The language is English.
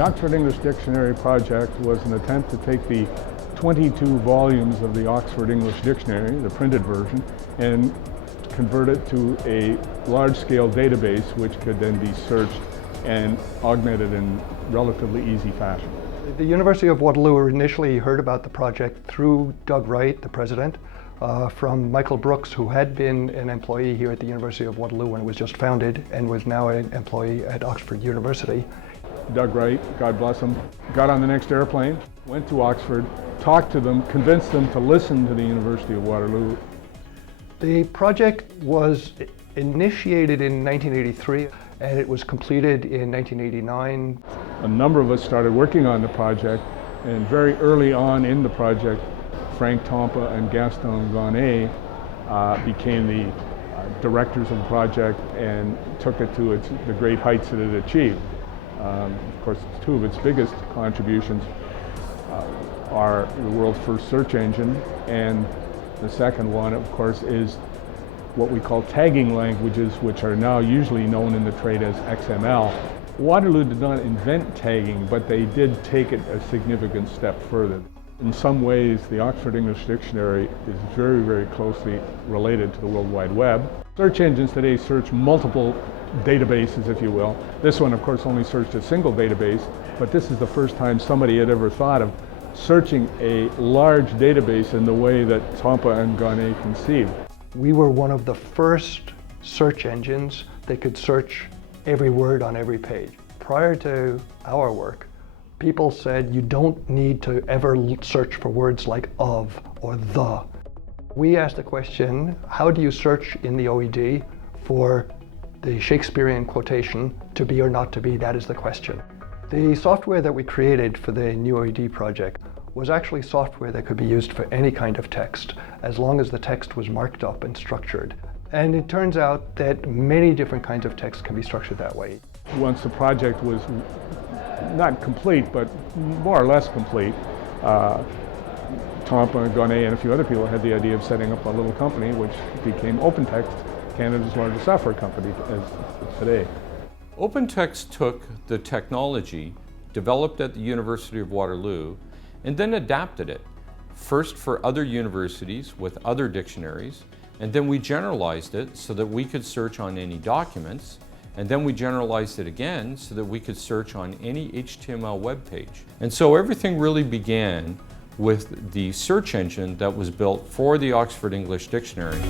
The Oxford English Dictionary project was an attempt to take the 22 volumes of the Oxford English Dictionary, the printed version, and convert it to a large-scale database which could then be searched and augmented in relatively easy fashion. The University of Waterloo initially heard about the project through Doug Wright, the president, from Michael Brooks, who had been an employee here at the University of Waterloo when it was just founded and was now an employee at Oxford University. Doug Wright, God bless him, got on the next airplane, went to Oxford, talked to them, convinced them to listen to the University of Waterloo. The project was initiated in 1983 and it was completed in 1989. A number of us started working on the project, and very early on in the project, Frank Tompa and Gaston Gonnet became the directors of the project and took it to the great heights that it achieved. Of course, two of its biggest contributions are the world's first search engine, and the second one, of course, is what we call tagging languages, which are now usually known in the trade as XML. Waterloo did not invent tagging, but they did take it a significant step further. In some ways, the Oxford English Dictionary is very, very closely related to the World Wide Web. Search engines today search multiple databases, if you will. This one, of course, only searched a single database, but this is the first time somebody had ever thought of searching a large database in the way that Tompa and Gonnet conceived. We were one of the first search engines that could search every word on every page. Prior to our work, people said you don't need to ever search for words like of or the. We asked the question, how do you search in the OED for the Shakespearean quotation, to be or not to be? That is the question. The software that we created for the new OED project was actually software that could be used for any kind of text, as long as the text was marked up and structured. And it turns out that many different kinds of text can be structured that way. Once the project was not complete, but more or less complete, Tompa and Gonnet and a few other people had the idea of setting up a little company which became OpenText, Canada's largest software company as today. OpenText took the technology developed at the University of Waterloo and then adapted it, first for other universities with other dictionaries, and then we generalized it so that we could search on any documents, and then we generalized it again so that we could search on any HTML web page. And so everything really began with the search engine that was built for the Oxford English Dictionary.